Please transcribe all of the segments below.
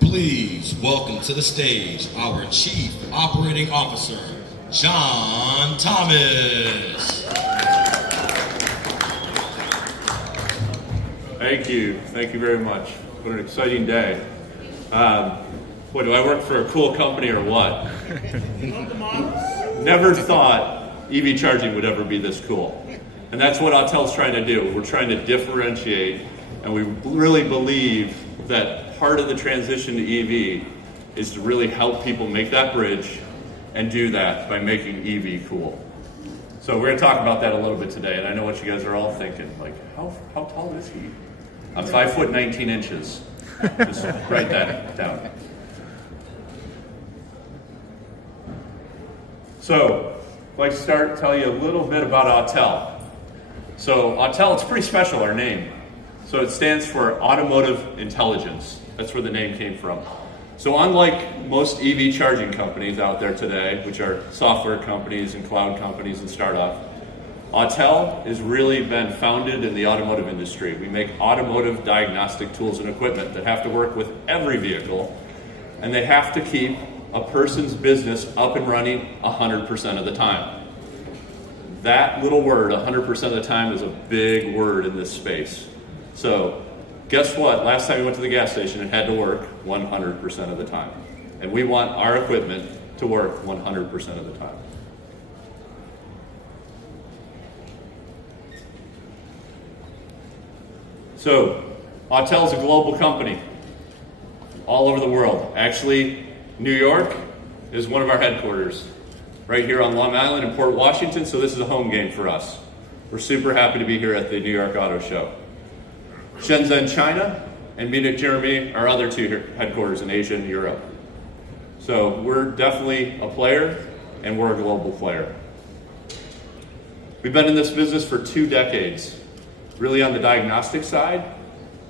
Please welcome to the stage our Chief Operating Officer, John Thomas. Thank you. Thank you very much. What an exciting day. What, do I work for a cool company or what? Never thought EV charging would ever be this cool. And that's what Autel's trying to do. We're trying to differentiate, and we really believe that part of the transition to EV is to really help people make that bridge and do that by making EV cool. So we're going to talk about that a little bit today, and I know what you guys are all thinking, like, how tall is he? I'm 5 foot 19 inches. Just write that down. So, I'd like to tell you a little bit about Autel. So Autel, it's pretty special, our name. So it stands for Automotive Intelligence. That's where the name came from. So unlike most EV charging companies out there today, which are software companies and cloud companies and startups, Autel has really been founded in the automotive industry. We make automotive diagnostic tools and equipment that have to work with every vehicle, and they have to keep a person's business up and running 100% of the time. That little word, 100% of the time, is a big word in this space. So guess what? Last time we went to the gas station, it had to work 100% of the time. And we want our equipment to work 100% of the time. So, Autel is a global company all over the world. Actually, New York is one of our headquarters, right here on Long Island in Port Washington, so this is a home game for us. We're super happy to be here at the New York Auto Show. Shenzhen, China, and Munich, Germany are other two headquarters in Asia and Europe. So we're definitely a player, and we're a global player. We've been in this business for 2 decades, really on the diagnostic side.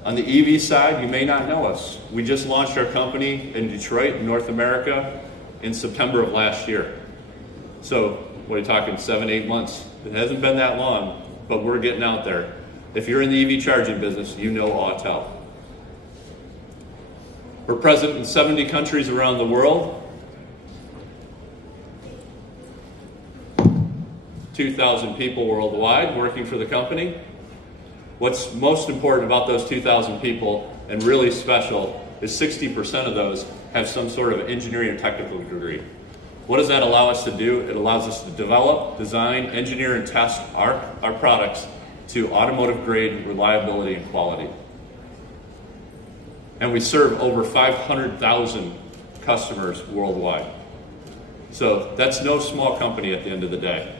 On the EV side, you may not know us. We just launched our company in Detroit, North America, in September of last year. So, what are you talking, 7, 8 months? It hasn't been that long, but we're getting out there. If you're in the EV charging business, you know Autel. We're present in 70 countries around the world. 2,000 people worldwide working for the company. What's most important about those 2,000 people, and really special, is 60% of those have some sort of engineering or technical degree. What does that allow us to do? It allows us to develop, design, engineer, and test our products to automotive grade reliability and quality. And we serve over 500,000 customers worldwide. So that's no small company at the end of the day.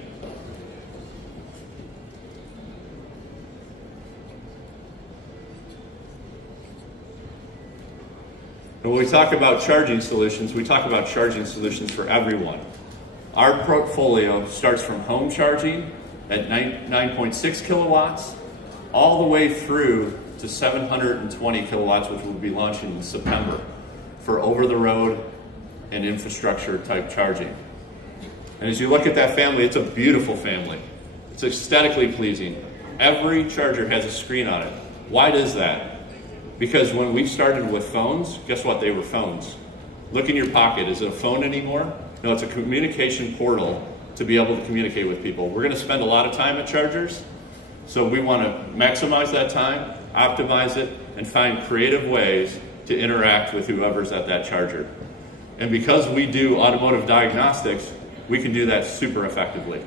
And when we talk about charging solutions, we talk about charging solutions for everyone. Our portfolio starts from home charging at 9.6 kilowatts all the way through to 720 kilowatts, which we'll be launching in September for over-the-road and infrastructure type charging. And as you look at that family, it's a beautiful family. It's aesthetically pleasing. Every charger has a screen on it. Why does that? Because when we started with phones, guess what? They were phones. Look in your pocket. Is it a phone anymore? No, it's a communication portal to be able to communicate with people. We're going to spend a lot of time at chargers, so we want to maximize that time, optimize it, and find creative ways to interact with whoever's at that charger. And because we do automotive diagnostics, we can do that super effectively,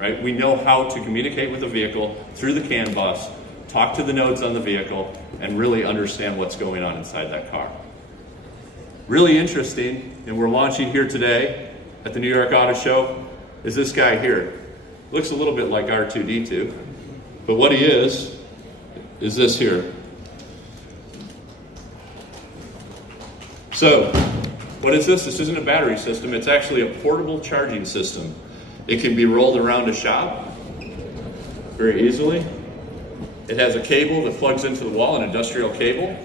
right? We know how to communicate with the vehicle through the CAN bus, talk to the nodes on the vehicle, and really understand what's going on inside that car. Really interesting, and we're launching here today at the New York Auto Show, is this guy here. Looks a little bit like R2-D2, but what he is this here. So, what is this? This isn't a battery system, it's actually a portable charging system. It can be rolled around a shop very easily. It has a cable that plugs into the wall, an industrial cable.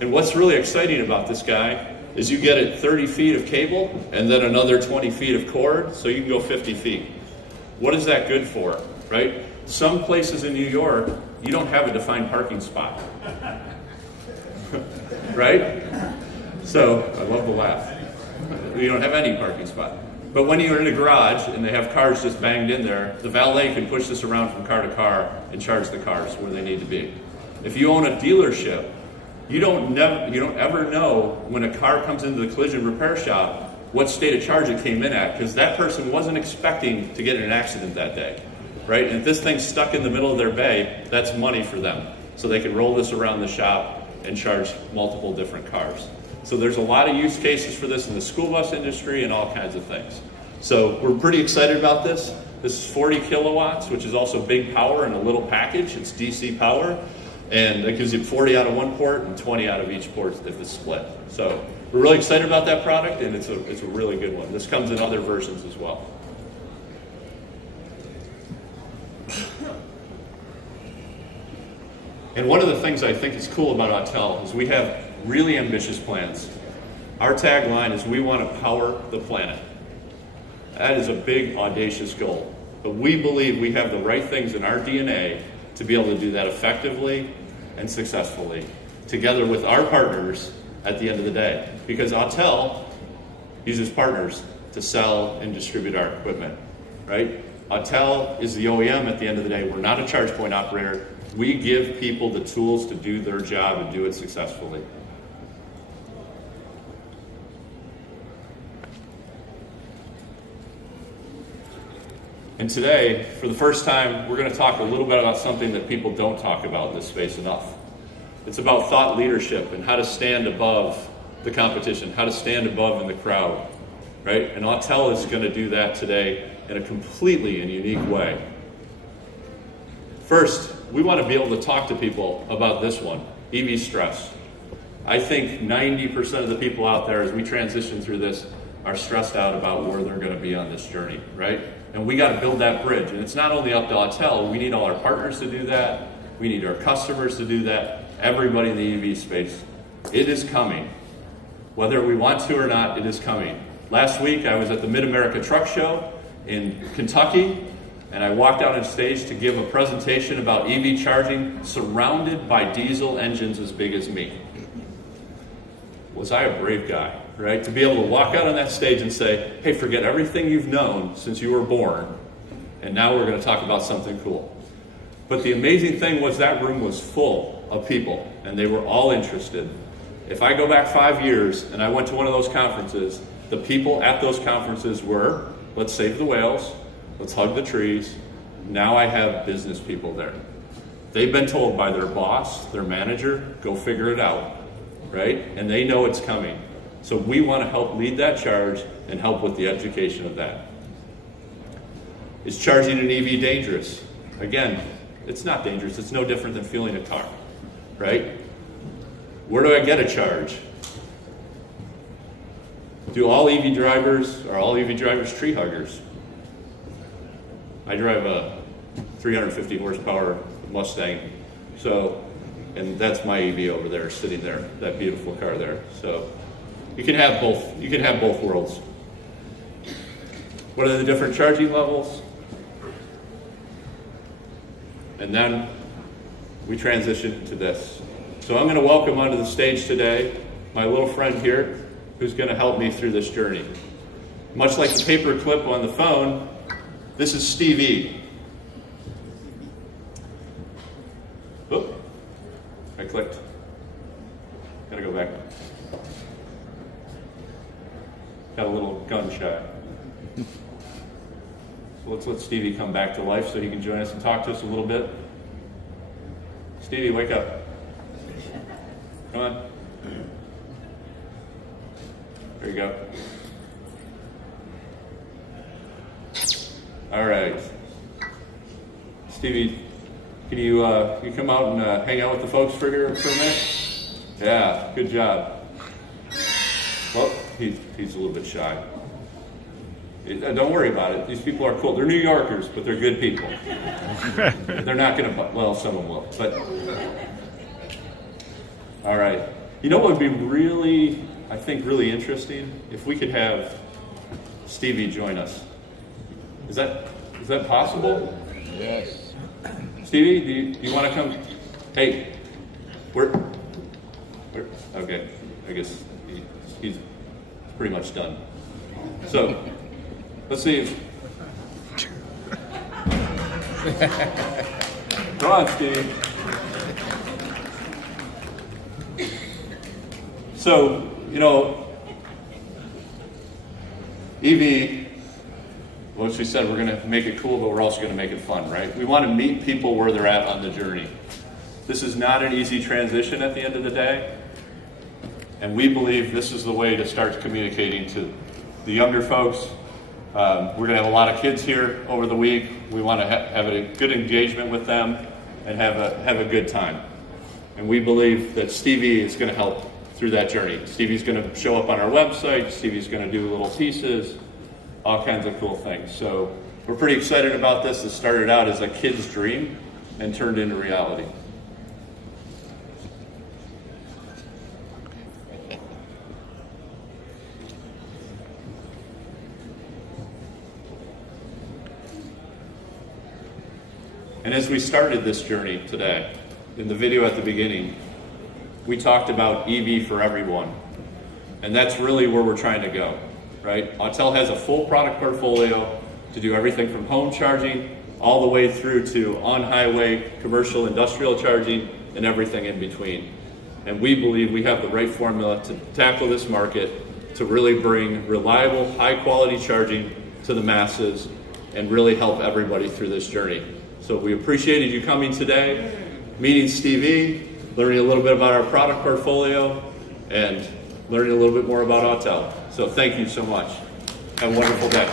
And what's really exciting about this guy is you get it 30 feet of cable and then another 20 feet of cord, so you can go 50 feet. What is that good for, right? Some places in New York, you don't have a defined parking spot, right? So, I love the laugh. You don't have any parking spot. But when you're in a garage and they have cars just banged in there, the valet can push this around from car to car and charge the cars where they need to be. If you own a dealership, you don't ever know when a car comes into the collision repair shop what state of charge it came in at, because that person wasn't expecting to get in an accident that day, right? And if this thing's stuck in the middle of their bay, that's money for them. So they can roll this around the shop and charge multiple different cars. So there's a lot of use cases for this in the school bus industry and all kinds of things. So we're pretty excited about this. This is 40 kilowatts, which is also big power in a little package. It's DC power, and it gives you 40 out of one port and 20 out of each port if it's split. So we're really excited about that product, and it's a really good one. This comes in other versions as well. And one of the things I think is cool about Autel is we have really ambitious plans. Our tagline is we want to power the planet. That is a big, audacious goal. But we believe we have the right things in our DNA to be able to do that effectively and successfully, together with our partners at the end of the day. Because Autel uses partners to sell and distribute our equipment, right? Autel is the OEM at the end of the day. We're not a charge point operator. We give people the tools to do their job and do it successfully. And today, for the first time, we're going to talk a little bit about something that people don't talk about in this space enough. It's about thought leadership and how to stand above the competition, how to stand above in the crowd, right? And Autel is going to do that today in a completely and unique way. First, we want to be able to talk to people about this one, EV stress. I think 90% of the people out there, as we transition through this, are stressed out about where they're going to be on this journey, right? And we got to build that bridge. And it's not only up to Autel, we need all our partners to do that. We need our customers to do that. Everybody in the EV space. It is coming. Whether we want to or not, it is coming. Last week, I was at the Mid-America Truck Show in Kentucky, and I walked out on stage to give a presentation about EV charging surrounded by diesel engines as big as me. Was I a brave guy, right? To be able to walk out on that stage and say, hey, forget everything you've known since you were born And now we're going to talk about something cool. But the amazing thing was that room was full of people, and they were all interested. If I go back 5 years and I went to one of those conferences, the people at those conferences were, let's save the whales, let's hug the trees. Now I have business people there. They've been told by their boss, their manager, go figure it out, right? And they know it's coming. So we want to help lead that charge and help with the education of that. Is charging an EV dangerous? Again, it's not dangerous. It's no different than fueling a car, right? Where do I get a charge? Are all EV drivers tree huggers? I drive a 350 horsepower Mustang, and that's my EV over there, sitting there, that beautiful car there. So you can have both. You can have both worlds. What are the different charging levels? And then we transition to this. So I'm going to welcome onto the stage today my little friend here, who's going to help me through this journey. Much like the paper clip on the phone, this is Stevie. Oop, I clicked. Gotta go back. Got a little gun shy. So let's let Stevie come back to life so he can join us and talk to us a little bit. Stevie, wake up. Come on. There you go. All right. Stevie, can you come out and hang out with the folks for a minute? Yeah, good job. Well, he's a little bit shy. Don't worry about it. These people are cool. They're New Yorkers, but they're good people. They're not going to, well, some of them will. But all right. You know what would be really, I think, really interesting? If we could have Stevie join us. Is that possible? Yes. Stevie, do you want to come? Hey, where? Okay, I guess he's pretty much done. So, let's see. Come on, Stevie. So, EV, well, as we said, we're going to make it cool, but we're also going to make it fun, right? We want to meet people where they're at on the journey. This is not an easy transition at the end of the day, and we believe this is the way to start communicating to the younger folks. We're going to have a lot of kids here over the week. We want to have a good engagement with them and have a good time. And we believe that Stevie is going to help through that journey. Stevie's going to show up on our website. Stevie's going to do little pieces, all kinds of cool things. So we're pretty excited about this. It started out as a kid's dream and turned into reality. And as we started this journey today, in the video at the beginning, we talked about EV for everyone. And that's really where we're trying to go, right? Autel has a full product portfolio to do everything from home charging all the way through to on-highway, commercial, industrial charging, and everything in between. And we believe we have the right formula to tackle this market, to really bring reliable, high-quality charging to the masses and really help everybody through this journey. So we appreciated you coming today, meeting Stevie, learning a little bit about our product portfolio, and learning a little bit more about Autel. So thank you so much. Have a wonderful day.